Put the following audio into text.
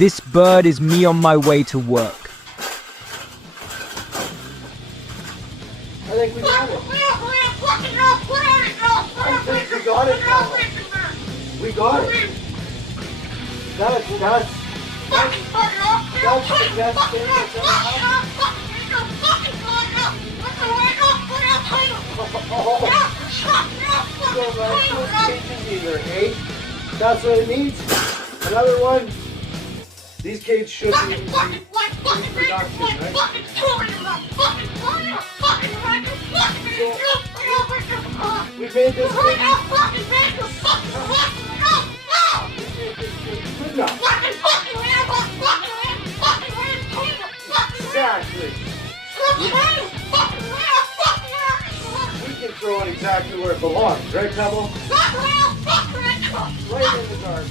This bird is me on my way to work. I think we got it. I think we got it now. We got it. That's the best thing that's ever happened. So that's either, eh? That's what it needs. Another one. These cages should be in production, right? We made this good enough. Exactly. We can throw it exactly where it belongs, right, Pebble? Right in the garden.